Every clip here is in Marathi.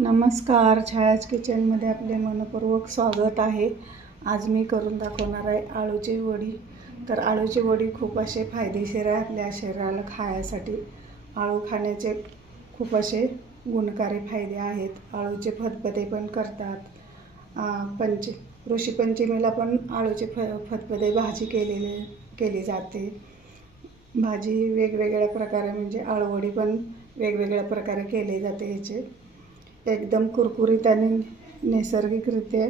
नमस्कार, छायाज किचनमध्ये आपले मनपूर्वक स्वागत आहे। आज मी करून दाखवणार आहे आळूची वडी। तर आळूची वडी खूप असे फायदेशीर आहे आपल्या शरीराला खाण्यासाठी। आळू खाण्याचे खूप असे गुणकारी फायदे आहेत। आळूचे फतफते पण करतात। ऋषीपंचमीला पण आळूचे फतफते भाजी केली जाते। भाजी वेगवेगळ्या प्रकारे म्हणजे आळूवडी पण वेगवेगळ्या प्रकारे केली जाते। याचे एकदम कुरकुरीत आणि नैसर्गिकरित्या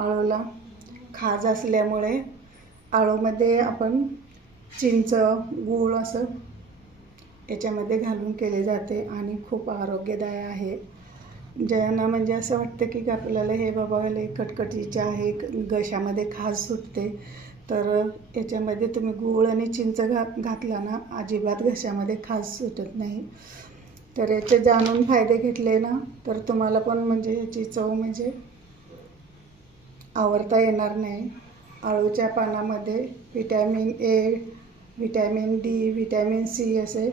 आळूला खाज असल्यामुळे आळूमध्ये आपण चिंच गूळ असं याच्यामध्ये घालून केले जाते आणि खूप आरोग्यदायी आहे। ज्यांना म्हणजे असं वाटतं की आपल्याला हे बाबा लई कटकटीचे आहे, घशामध्ये खाज सुटते, तर याच्यामध्ये तुम्ही गूळ आणि चिंच घातला ना, अजिबात घशामध्ये खाज सुटत नाही। तर याचे जाणून फायदे घेतले ना तर तुम्हाला पण म्हणजे याची चव म्हणजे आवरता येणार नाही। आळूच्या पानामध्ये vitamin A, vitamin D, vitamin C असे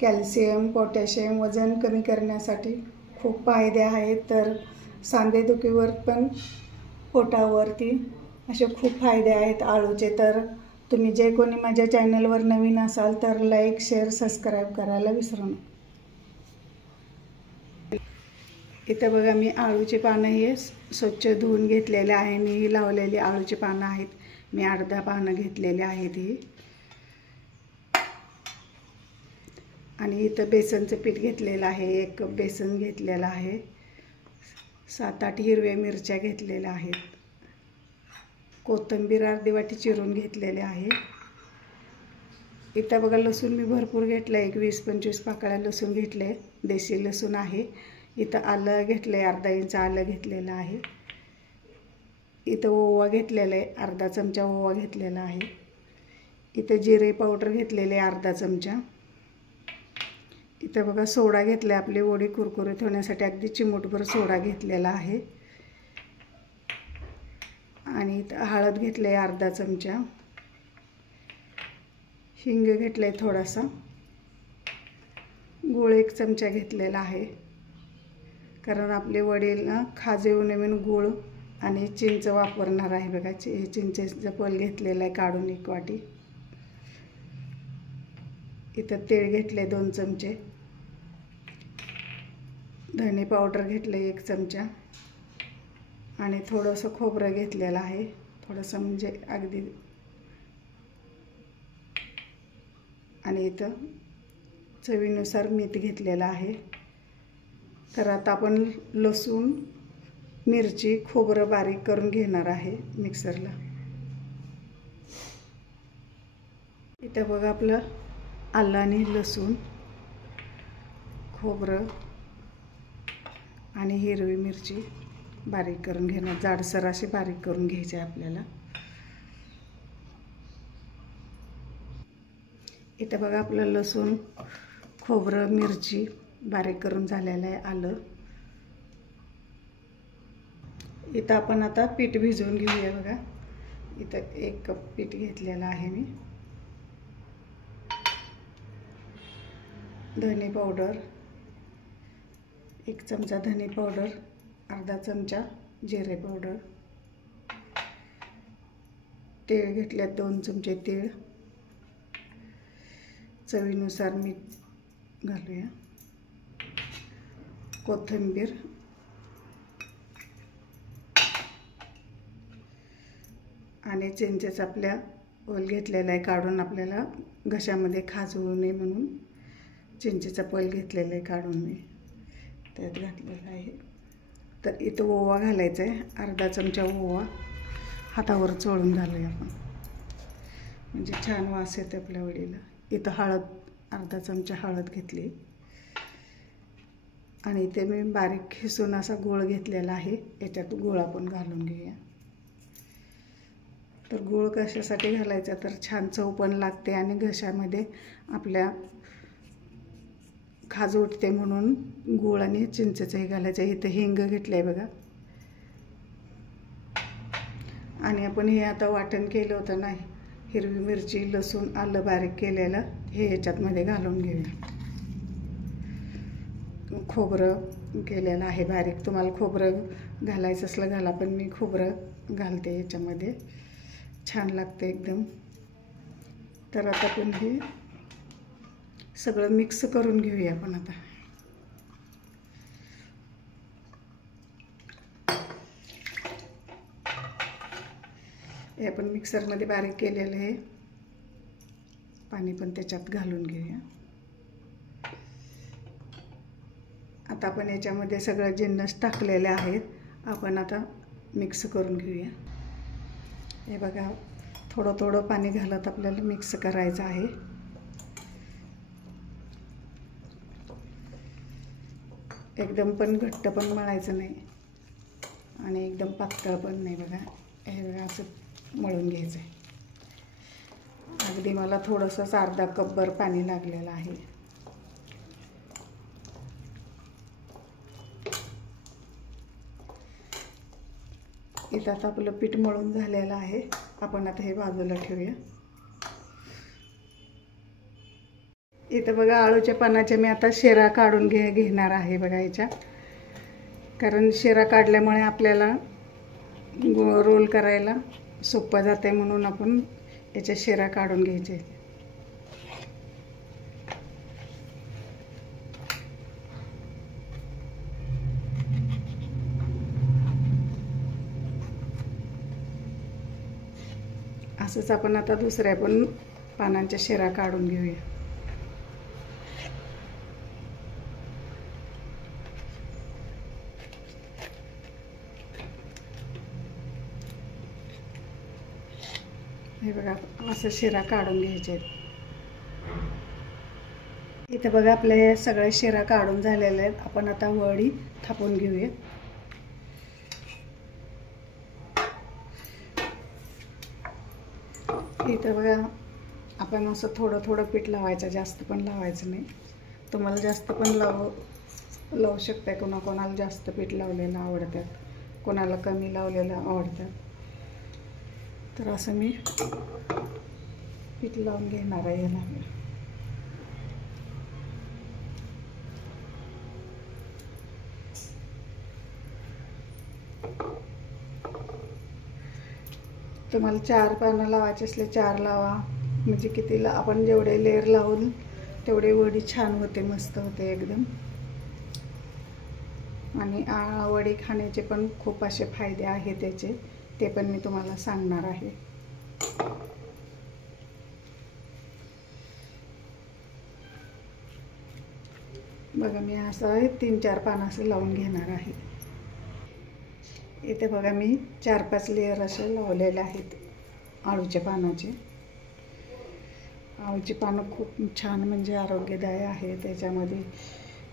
कॅल्शियम, पोटॅशियम वजन कमी करण्यासाठी खूप फायदे आहेत। तर सांधेदुखीवर पण पोटावरती असे खूप फायदे आहेत आळूचे। तर तुम्ही जे कोणी माझ्या चॅनलवर नवीन असाल तर लाईक, शेअर, सबस्क्राईब करायला विसरू नका। इथे बघा मी आळूची पानं हे स्वच्छ धुवून घेतलेले आहे आणि ही लावलेली आळूची पानं आहेत। मी अर्धा पानं घेतलेले आहेत ही। आणि इथं बेसनचं पीठ घेतलेलं आहे, 1 कप बेसन घेतलेलं आहे। 7-8 हिरव्या मिरच्या घेतलेल्या आहेत। कोथिंबीर अर्धी वाटी चिरून घेतलेले आहे। इथं बघा लसूण मी भरपूर घेतलं, 20-25 पाकळ्या लसूण घेतले, देशी लसूण आहे। इथं आलं घेतलं, अर्धा इंच आलं घेतलेलं आहे। इथं ओवा घेतलेला आहे, अर्धा चमचा ओवा घेतलेला आहे। इथं जिरे पावडर घेतलेले अर्धा चमचा। इथं बघा सोडा घेतला, आपली वडी कुरकुरीत होण्यासाठी अगदी चिमूटभर सोडा घेतलेला आहे। आणि इथं हळद घेतले अर्धा चमचा, हिंग घेतले थोडासा, गूळ 1 चमचा घेतलेला आहे, कारण आपले वडीला खाज येऊ नये म्हणून गूळ आणि चिंच वापरणार आहे। बघा चिंचेचा पल घेतलेला आहे काढून 1 वाटी। इथं तेल घेतले 2 चमचे, धने पावडर घेतले 1 चमचा आणि थोडंसं खोबरं घेतलेलं आहे, थोडंसं म्हणजे अगदी। आणि इथं चवीनुसार मीठ घेतलेलं आहे। तर आता आपण लसूण, मिरची, खोबरं बारीक करून घेणार आहे मिक्सरला। इथं बघा आपलं आलं आणि लसूण, खोबरं आणि हिरवी मिरची बारीक करून घेणार, जाडसर अशी बारीक करून घ्यायचे आहे आपल्याला। इथं बघा आपलं लसूण, खोबरं, मिरची बारीक करून झालेलं आहे, आलं। इथं आपण आता पीठ भिजवून घेऊया। बघा इथं 1 कप पीठ घेतलेलं आहे मी। धने पावडर 1 चमचा, धने पावडर अर्धा चमचा, जिरे पावडर, तेल घेतले 2 चमचे तेल, चवीनुसार मीठ घालूया, कोथिंबीर आणि चिंचेचा आपल्या पल घेतलेला आहे काढून, आपल्याला घशामध्ये खाज होऊ नये म्हणून चिंचेचा पल घेतलेला आहे काढून मी त्यात घातलेला आहे। तर इथं ओवा घालायचा आहे, अर्धा चमचा ओवा हातावर चोळून घालूया आपण, म्हणजे छान वास येतो आपल्या वडीला। इथं हळद अर्धा चमचा हळद घेतली आणि इथे मी बारीक खिसून असा गूळ घेतलेला आहे, याच्यात गूळ आपण घालून घेऊया। तर गूळ कशासाठी घालायचा, तर छान चव पण लागते आणि घशामध्ये आपल्या खाज उठते म्हणून गूळ आणि चिंचेचंही घालायचं। इथं हिंग घेतलं आहे बघा। आणि आपण हे आता वाटण केलं होतं ना, हिरवी मिरची, लसूण, आलं बारीक केलेलं, हे याच्यातमध्ये घालून घेऊया। खोबरं केलेलं आहे बारीक. तुम्हाला खोबरं घालायचं असलं घाला, पण मी खोबरं घालते याच्यामध्ये, छान लागते एकदम. तर आता आपण हे सगळं मिक्स करून घेऊया आपण आता. हे आपण मिक्सरमध्ये बारीक केलेलं आहे, पाणी पण त्याच्यात घालून घेऊया. आता आपण याच्यामध्ये सगळं जिन्नस टाकलेले आहेत, आपण आता मिक्स करून घेऊया. हे बघा, थोडं थोडं पाणी घालत आपल्याला मिक्स करायचं आहे. एकदम पण घट्ट पण मळायचं नाही आणि एकदम पातळ पण नाही. बघा, हे बघा असं मळून घ्यायचं आहे. अगदी मला थोडंसंच अर्धा कपभर पाणी लागलेलं आहे. इथं आता आपलं पीठ मळून झालेलं आहे. आपण आता हे बाजूला ठेवूया. इथं बघा, आळूच्या पानाचे मी आता शिरा काढून घेणार आहे बघा याच्या. कारण शिरा काढल्यामुळे आपल्याला रोल करायला सोपं जाते, म्हणून आपण याच्या शिरा काढून घ्यायचे. असंच आपण आता दुसऱ्या पण पानांच्या शिरा काढून घेऊया. हे बघा, असं शिरा काढून घ्यायचे. इथे बघा, आपल्या सगळ्या शिरा काढून झालेल्या आहेत. आपण आता वडी थापून घेऊया. इथं बघा, आपण असं थोडं थोडं पीठ लावायचं, जास्त पण लावायचं नाही. तुम्हाला जास्त पण लावू शकता. कोणाला जास्त पीठ लावलेलं आवडतात, कोणाला कमी लावलेलं आवडतात. तर असं मी पीठ लावून घेणार आहे याला. तुम्हाला 4 पानं लावायचे असले 4 लावा, म्हणजे कितीला आपण जेवढे लेअर लावून तेवढे वडी छान होते, मस्त होते एकदम. आणि वडी खाण्याचे पण खूप असे फायदे आहेत त्याचे, ते पण मी तुम्हाला सांगणार आहे. बघा, मी असं 3-4 पानं असं लावून घेणार आहे. इथे बघा, मी 4-5 लेअर असे लावलेले आहेत आळूच्या पानाचे. आळूची पानं खूप छान, म्हणजे आरोग्यदायी आहे. त्याच्यामध्ये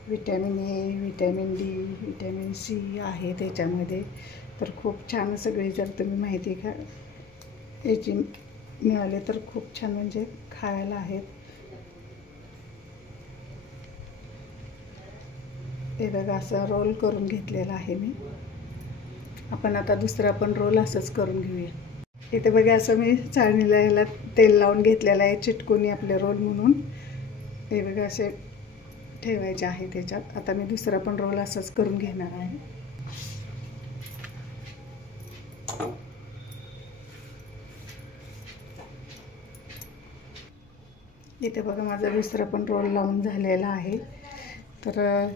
vitamin A, vitamin D, vitamin C आहे त्याच्यामध्ये. तर खूप छान सगळी, जर तुम्ही माहिती याची मिळाली तर खूप छान, म्हणजे खायला आहेत. हे बघा, असं रोल करून घेतलेला आहे मी. आपण आता दुसरा पण रोल असंच करून घेऊया. इथे बघा, असं मी चाळणीला याला तेल लावून घेतलेलं आहे, चिटकून आपले रोल म्हणून. हे बघा, असे ठेवायचे आहे त्याच्यात. आता मी दुसरा पण रोल असंच करून घेणार आहे. इथे बघा, माझा दुसरा पण रोल लावून झालेला आहे. तर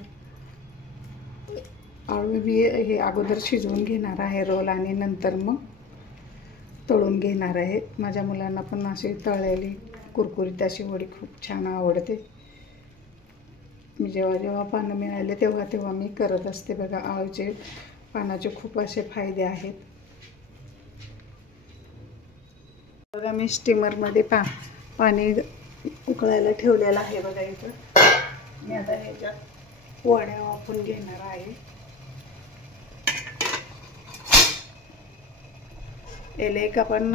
आळू बी हे अगोदर शिजवून घेणार आहे रोल, आणि नंतर मग तळून घेणार आहे. माझ्या मुलांना पण अशी तळलेली कुरकुरीत अशी वडी खूप छान आवडते. मी जेव्हा पानं मिळाले तेव्हा मी करत असते. बघा, आळूचे पानाचे खूप असे फायदे आहेत. बघा, मी स्टीमरमध्ये पाणी उकळायला ठेवलेलं आहे. बघा, इथं मी आता ह्याच्यात वड्या वाफवून घेणार आहे. याला एक आपण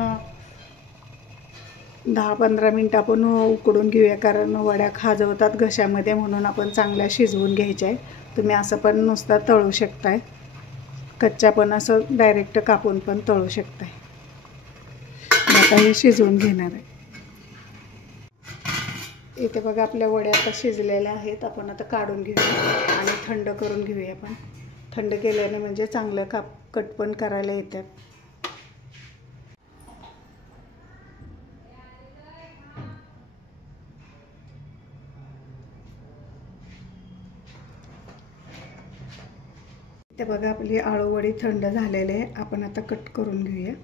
10-15 मिनटं आपण उकडून घेऊया, कारण वड्या खाजवतात घशामध्ये, म्हणून आपण चांगल्या शिजवून घ्यायच्या आहे. तुम्ही असं पण नुसता तळू शकताय, कच्च्या पण असं डायरेक्ट कापून पण तळू शकताय. आता हे शिजवून घेणार आहे. इथे बघा आपल्या वड्या आता शिजलेल्या आहेत. आपण आता काढून घेऊया आणि थंड करून घेऊया. आपण थंड केल्याने म्हणजे चांगलं कट पण करायला येतात. ते बघा आपली आळू वडी थंड झालेली आहे. आपण आता कट करून घेऊया.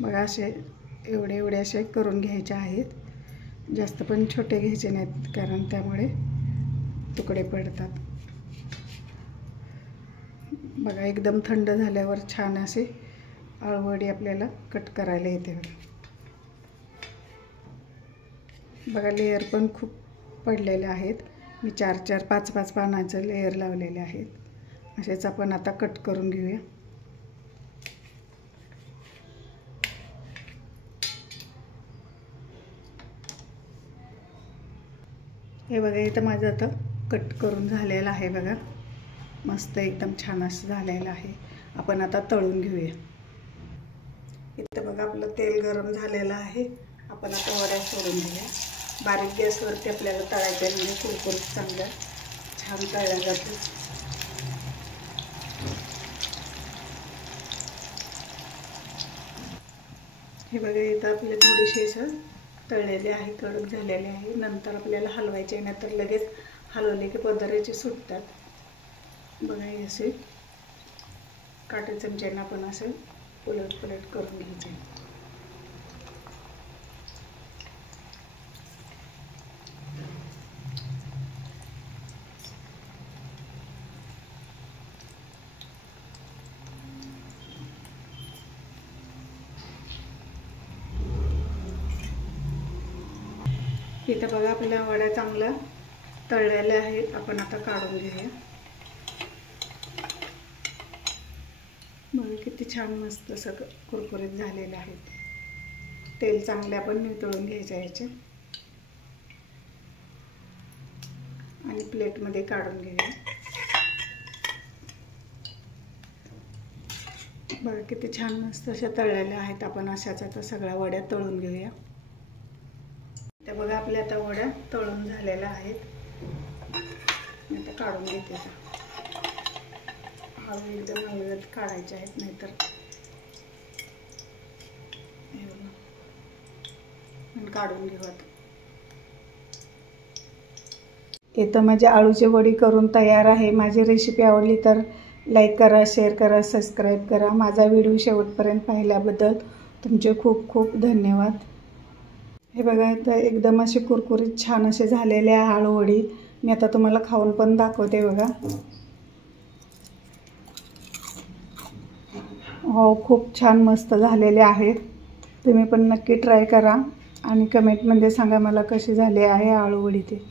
बघा असे एवढे असे करून घ्यायचे आहेत. जास्त पण छोटे घ्यायचे नाहीत, कारण त्यामुळे तुकडे पडतात. बघा एकदम थंड झाल्यावर छान असे आळूवडी आपल्याला कट करायला येते. बघा लेयर पण खूप पडलेले आहेत. मी 4-4, 5-5 पानाचं लेयर लावलेले आहेत. असेच आपण आता कट करून घेऊया. हे बघा इथं माझं आता कट करून झालेलं आहे. बघा मस्त एकदम छान असं झालेलं आहे. आपण आता तळून घेऊया. इथं बघा आपलं तेल गरम झालेलं आहे. आपण आता वड्या सोडून घेऊया. बारीक गॅसवरती आपल्याला तळायचं म्हणजे कुरकुरीत चांगल्या छान तळल्या जाते. हे बघा इथं आपले थोडेसे असं तळलेले आहे, कडक झालेले आहे. नंतर आपल्याला हलवायचे, नाहीतर लगेच हलवले की पदराचे सुटतात. बघा हे असे काटे चमच्यानं आपण असं उलट पलट करून घ्यायचे. इथं बघा आपल्या वड्या चांगल्या तळलेल्या आहेत. आपण आता काढून घेऊया. बघा किती छान मस्त सगळं कुरकुरीत झालेलं आहे. तेल चांगले आपण नितळून घ्यायचं याचे आणि प्लेटमध्ये काढून घेऊया. बघा किती छान मस्त अशा तळलेल्या आहेत. आपण अशाच आता सगळ्या वड्या तळून घेऊया. त्या बघा आपल्या आता वड्या तळून झालेल्या आहेत. मी आता काढून घेते. हळू एकदम हळूहळू काढायचे आहेत, नाहीतर काढून घेऊ. आता इथं माझी आळूची वडी करून तयार आहे. माझी रेसिपी आवडली तर लाईक करा, शेअर करा, सबस्क्राईब करा. माझा व्हिडिओ शेवटपर्यंत पाहिल्याबद्दल तुमचे खूप खूप धन्यवाद. हे बघा इथं एकदम असे कुरकुरीत छान असे झालेले आहे आळू वडी. मी आता तुम्हाला खाऊन पण दाखवते. बघा हो, खूप छान मस्त झालेले आहेत. तुम्ही पण नक्की ट्राय करा आणि कमेंटमध्ये सांगा मला कशी झाली आहे आळू वडी ते.